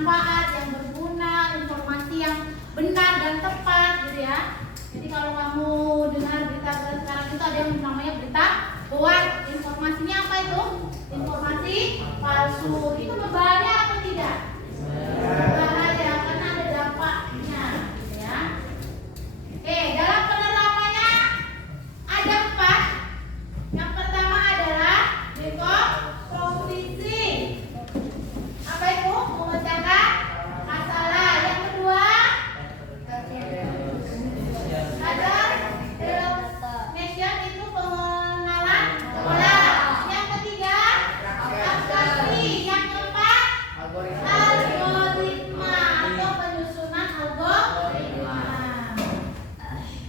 bermanfaat, yang berguna, informasi yang benar dan tepat gitu ya. Jadi kalau kamu dengar berita sekarang itu ada yang namanya berita hoax. Informasinya apa itu? Informasi palsu. Itu berbahaya atau tidak? Berbahaya karena ada dampaknya gitu ya. Oke, dalam penerapannya ada 4. Yang pertama adalah dekonstruksi. Apa itu? Memecahkan masalah. Yang kedua ada nation, itu pengenalan pola. Yang ketiga abstraksi. Yang keempat algoritma atau penyusunan algoritma.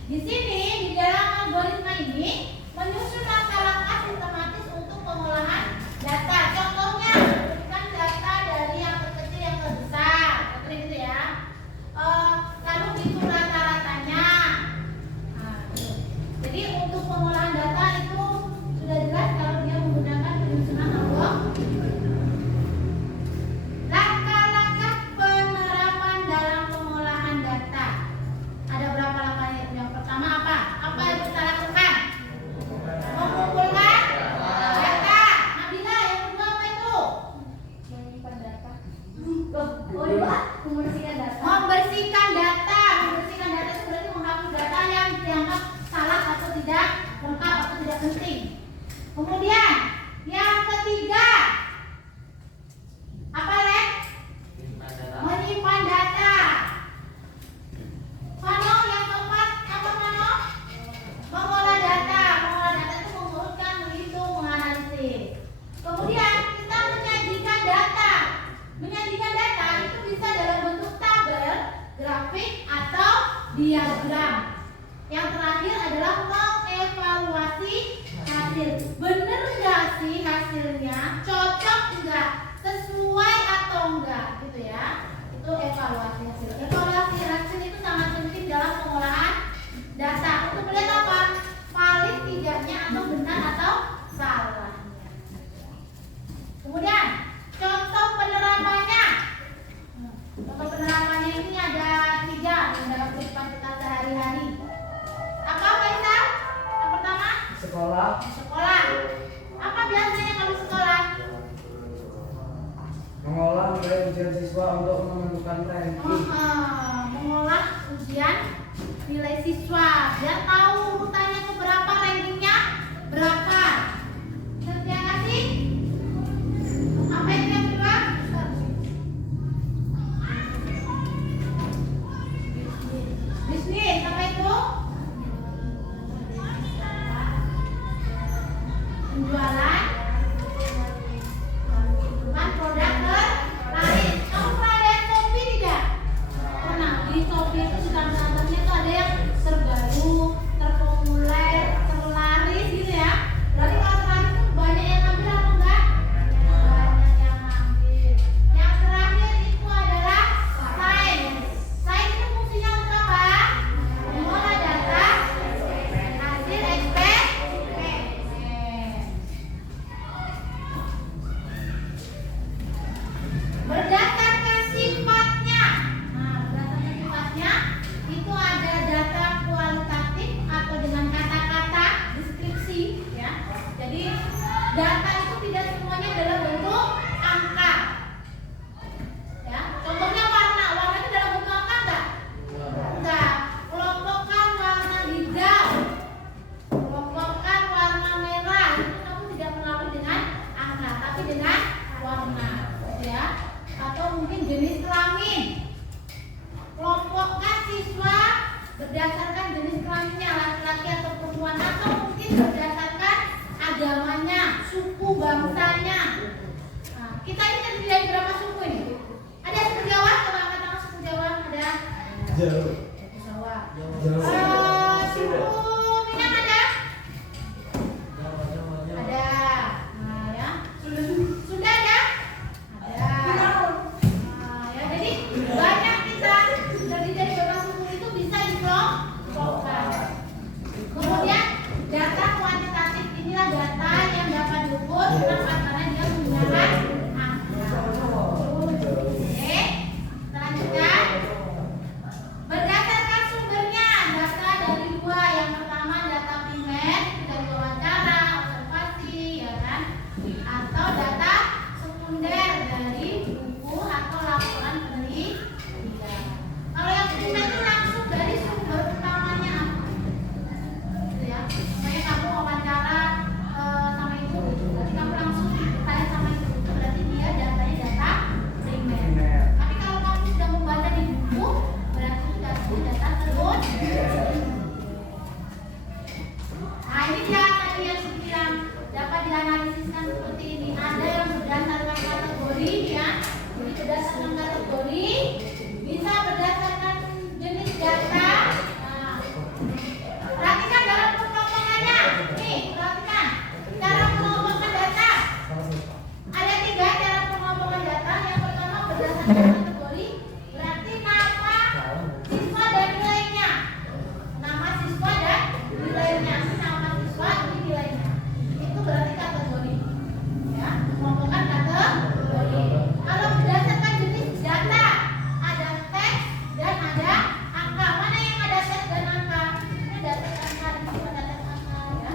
Di sini di dalam algoritma ini menyusun langkah-langkah sistematis untuk pengolahan data. Contohnya berikan data dari yang terkecil yang terbesar, seperti itu ya. Lalu hitung rata-ratanya. Jadi untuk pengolahan data itu sudah jelas kalau dia menggunakan penyusunan algoritma. Langkah-langkah penerapan dalam pengolahan data. Ada berapa langkahnya? Yang pertama apa? Apa yang kita lakukan? Mengumpulkan data. Nabila, yang kedua apa itu? Menyimpan data. Membersihkan data. Membersihkan data. Membersihkan data itu berarti menghapus data yang dianggap salah atau tidak lengkap atau tidak penting. Kemudian yang ketiga apa, Lek? Menyimpan data. Mano, yang keempat apa, Mano? Mengolah data. Mengolah data itu mengurutkan, menghitung, menganalisis. Kemudian kita menyajikan data. Menyajikan data itu bisa dalam bentuk tabel, grafik, atau diagram. Yang terakhir adalah mengevaluasi hasil. Bener nggak sih hasilnya? Cocok nggak? Sesuai atau enggak? Gitu ya. Itu evaluasi hasil. Evaluasi hasil itu sangat penting dalam pengolahan data. Untuk melihat apa? Valid tidaknya atau benar atau salahnya. Kemudian contoh penerapannya. Contoh penerapannya ini ada 3 dalam kehidupan kita sehari-hari. Apa, Faisal? Yang pertama? Sekolah. Sekolah. Apa biasanya kalau sekolah? Mengolah nilai ujian siswa untuk menentukan ranking. Mengolah ujian nilai siswa biar tahu urutannya keberapa, rankingnya berapa. Ngerti nggak sih? Apa itu yang kedua? Bisnis. Apa itu? Penjualan bukan produk lain. Kamu pernah lihat Shopee tidak? Pernah. Di Shopee itu standar-standarnya tuh ada yang terbaru, terpopuler, terlaris gitu ya. Berarti kalau terlaris itu banyak yang ngambil atau enggak? Banyak yang ngambil. Yang terakhir itu adalah sains. Sains itu fungsinya untuk apa? Mengolah data hasil eksperimen. Berdasarkan sifatnya. Berdasarkan sifatnya itu ada data kualitatif atau dengan kata-kata deskripsi ya. Jadi data itu tidak semuanya dalam bentuk angka. Ya, contohnya warna. Warna itu dalam bentuk angka enggak? Enggak. Kelompokkan warna hijau. Kelompokkan warna merah. Itu kamu tidak melalui dengan angka, tapi dengan warna ya. Atau mungkin jenis kelamin. Kelompokkan siswa berdasarkan jenis kelaminnya, laki-laki atau perempuan, atau mungkin berdasarkan agamanya, suku bangsanya. Nah, kita ini terdiri dari berapa suku ini? Ada suku Jawa, coba angkat tangan suku Jawa. Ada? Jauh. Suku Jawa. Jauh. Suku Minang ada? Ada. Nah ya. Sunda ada? Ada. Nah, ya, jadi banyak kita terdiri dari beberapa suku itu bisa dikelompokkan. Kemudian data kuantitatif inilah data yang dapat diukur karena dia menggunakan angka. Oke. berdasarkan kategori, bisa berdasarkan jenis data. Nah, perhatikan dalam pengelompokannya. Nih, perhatikan cara mengelompokkan data. Ada 3 cara pengelompokan data. Yang pertama berdasarkan kategori, berarti nama siswa dan nilainya. Nama siswa dan nilainya. Ini nama siswa, ini nilainya. Itu berarti kategori. Ya, mengelompokkan kategori. Kalau berdasarkan jenis data, ada teks dan ada angka. Mana yang ada teks dan angka? Ini data angka, ini data angka ya.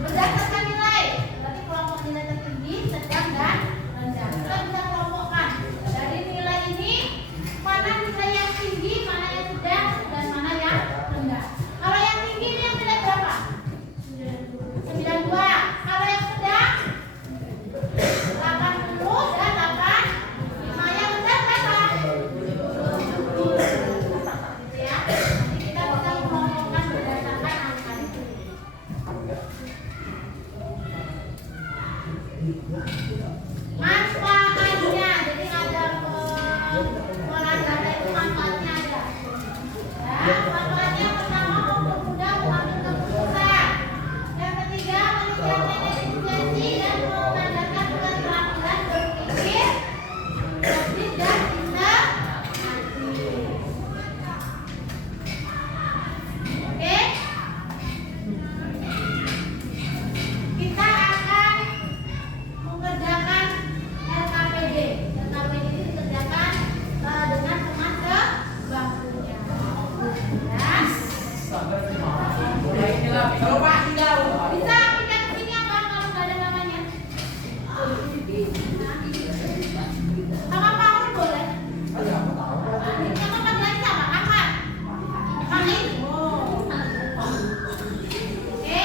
Berdasarkan nilai, berarti kelompok nilai tertinggi, sedang dan rendah. Kita bisa kelompokkan dari nilai ini mana nilai yang tinggi, mana yang sedang, dan mana yang rendah. Kalau yang tinggi ini yang nilai berapa? 92. Kalau yang sedang 80 dan 85. Yang rendah berapa? 70. Gitu ya. Jadi kita bisa mengelompokkan berdasarkan angka itu. Manfaatnya, jadi ada pengolahan data itu manfaatnya ada. Ya, manfaatnya yang pertama mempermudah mengambil keputusan. Yang ketiga meningkatkan efisiensi dan menandakan keterampilan berpikir kritis dan interaktif. Oke, kita akan mengerjakan LKPD. LKPD itu dikerjakan dengan teman sebangkunya. Ya. Bisa pindah ke sini apa kalau nggak ada namanya? Sama Pak Amir boleh. Sama Pak Gani sama Ahmad. Kami. Oke.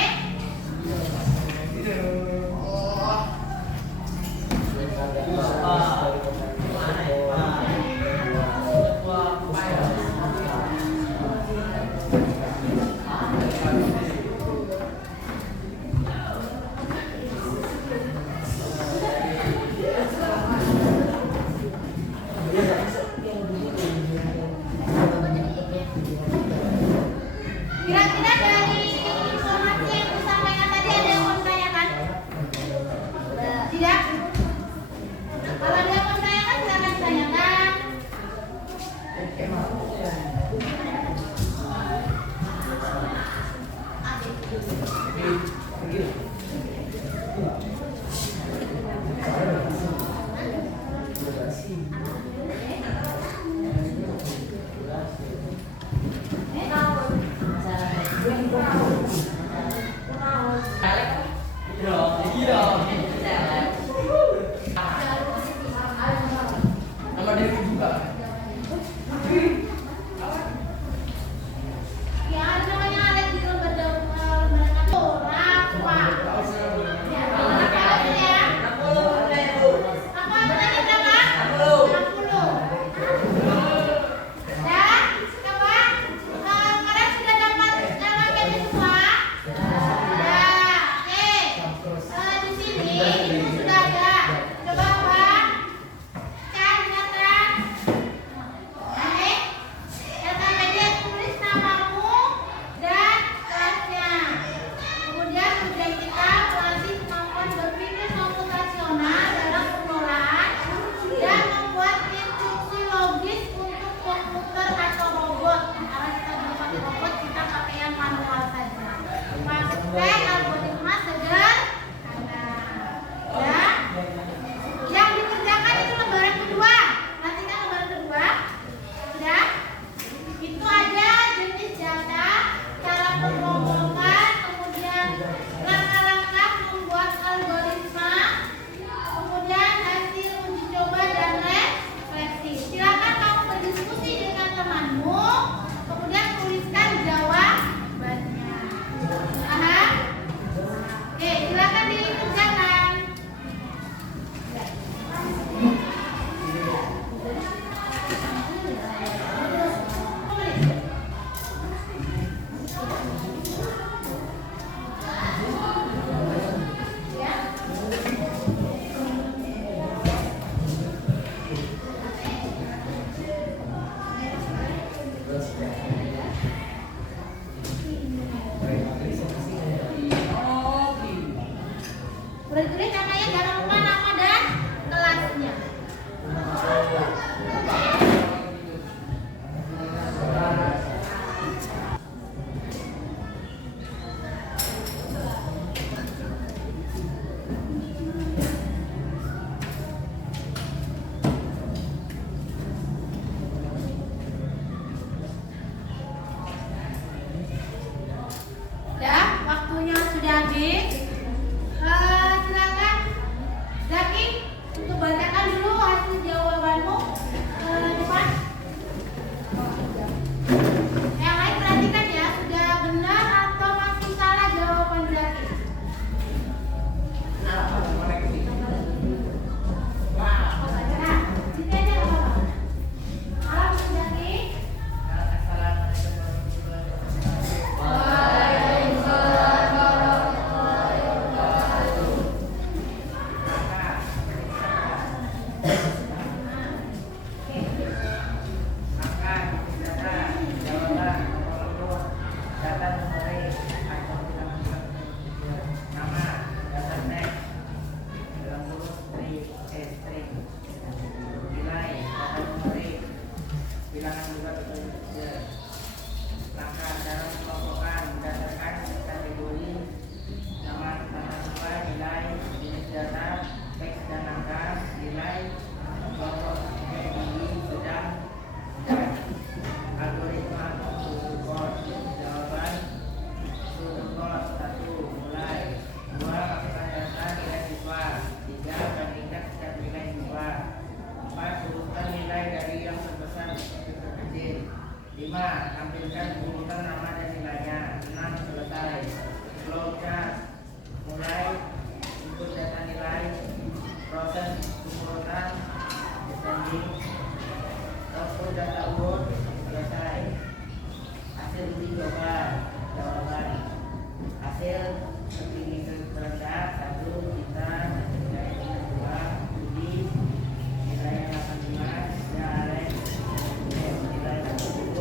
Kira-kira dari informasi yang disampaikan tadi ada yang mau ditanyakan? Tidak? Kalau ada yang mau ditanyakan silakan ditanyakan. Nama dia juga. Ya, ada namanya Alex di lembaga mereka tuh Rafa. Ya, Rafa ya. Apa tadi berapa? 60. 5. Tampilkan urutan nama dan nilainya. 6. Selesai. Flowchart mulai, input data nilai, proses pengurutan, descending, output data urut, selesai. Hasil uji coba, jawaban. Hasil terpilih rendah 1 kita nilai 2 uji nilai 85 ya Alex nilai 10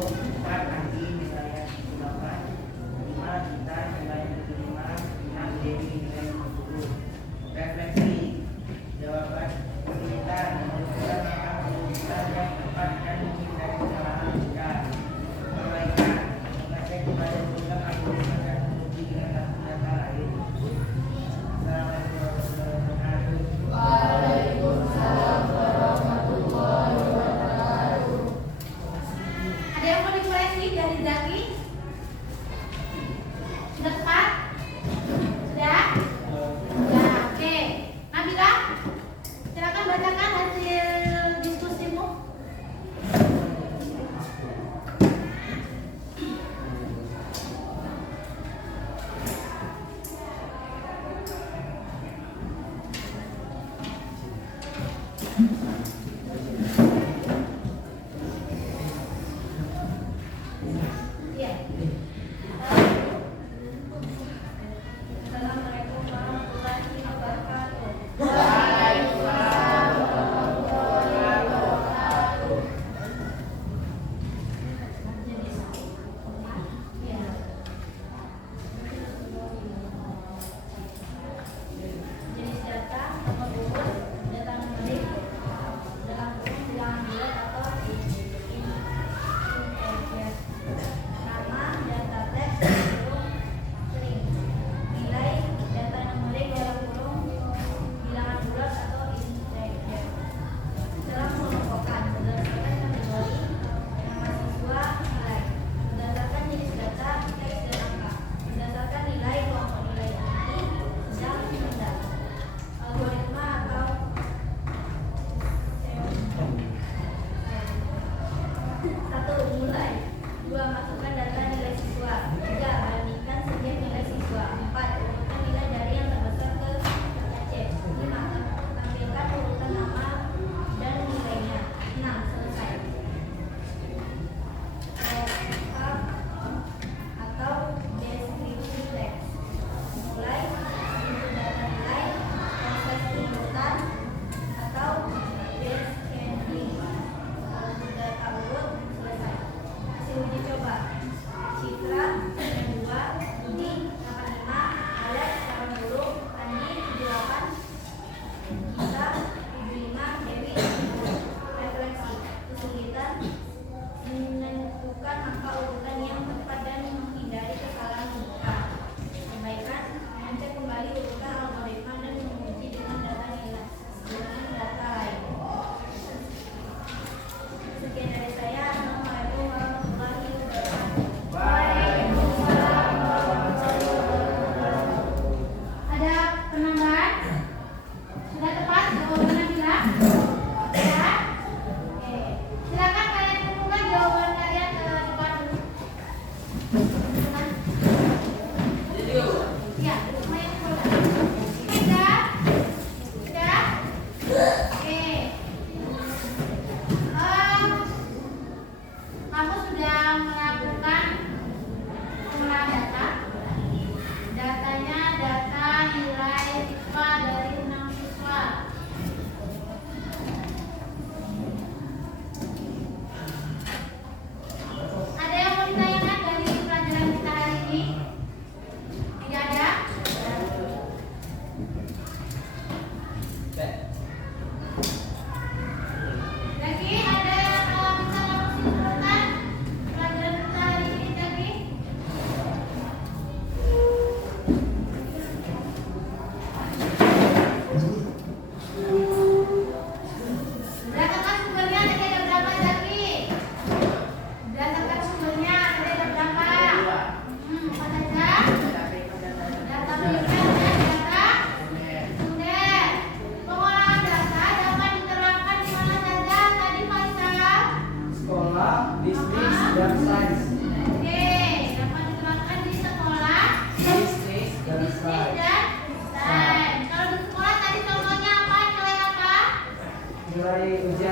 4 Andi nilai 78 5 kita nilai 75 6 Dewi nilai 10. Refleksi jawaban kita menentukan langkah penunjukan yang tepat dan menghindari kesalahan jika perbaikan mengecek kepada program algoritma dan menguji dengan data lain. Waalaikumsalam warahmatullahi wabarakatuh. Ada yang mau dikoreksi dari Zaki? Sudah tepat? Sudah? Sudah, oke. Nabila, silakan bacakan hasil diskusimu. Iya. Assalamualaikum warahmatullahi wabarakatuh. Waalaikumsalam warahmatullahi wabarakatuh. Iya. Jenis data, nomor urut, data numerik, dalam kurung bilangan bulat atau integer. Nama, data teks, kurung, string. Nilai, data numerik dalam kurung bilangan bulat atau integer. Setelah mengelompokkan berdasarkan kategori, nama siswa, nilai. Berdasarkan jenis data, teks dan angka. Berdasarkan nilai, kelompok nilai tinggi, sedang, rendah. Algoritma atau satu mulai. 2. Masukkan data nilai siswa. 3. Bandingkan setiap nilai siswa. 4. Urutkan nilai dari yang terbesar ke terkecil. 5. Tampilkan urutan nama dan nilainya. 6. Selesai. Lengkap atau deskripsi teks. Mulai, input data nilai, proses pengurutan atau descending, data urut, selesai. Hasil uji coba. Citra 2, uji 85,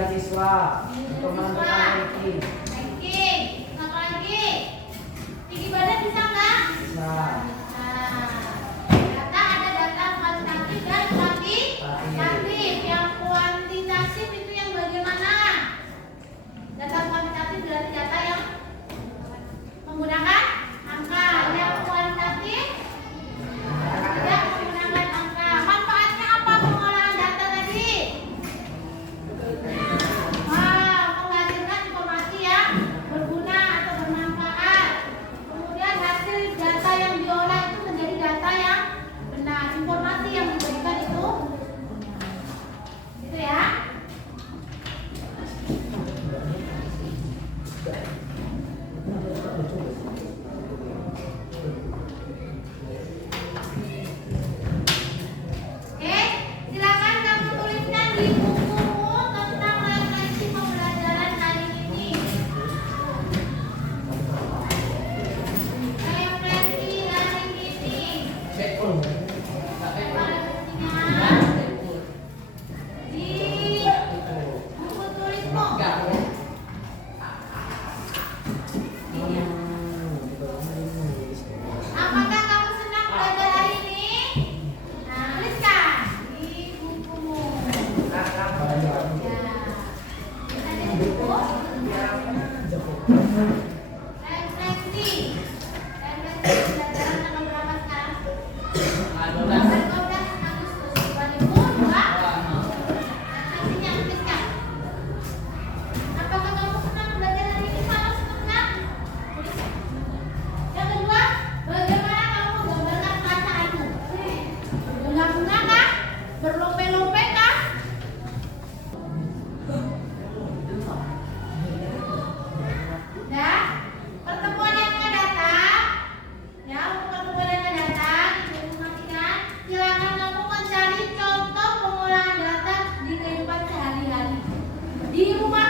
siswa untuk menentukan ranking. Ranking. Apa lagi? Tinggi badan bisa nggak? Bisa. Data ada data kuantitatif dan kuantitatif. Yang kuantitatif itu yang bagaimana? Data kuantitatif berarti data yang menggunakan angka. Yang kuantitatif tidak menggunakan angka. Manfaatnya apa pengolahan data tadi? Menghasilkan informasi yang berguna atau bermanfaat. Kemudian hasil data yang diolah itu menjadi data yang benar. Informasi yang diberikan itu ya. Oke, silakan kamu tuliskan di bukumu tentang refleksi pembelajaran hari ini. Refleksi hari ini. Apa refleksinya? Di buku tulismu. Apakah kamu senang belajar hari ini? Nah, tuliskan di bukumu. Ya. Ada di buku. Refleksi. Refleksi pembelajaran tanggal berapa sekarang? 15 Agustus 2002. Refleksinya tuliskan. Apakah kamu senang belajar hari ini? Kalau senang, tuliskan. Yang kedua, bagaimana kamu menggambarkan perasaanmu? Berbunga-bunga kah? Berlompe-lompe kah? Nah, pertemuan yang akan datang, ya untuk pertemuan yang akan datang, informasikan. Silakan kamu mencari contoh pengolahan data di kehidupan sehari-hari. Di rumah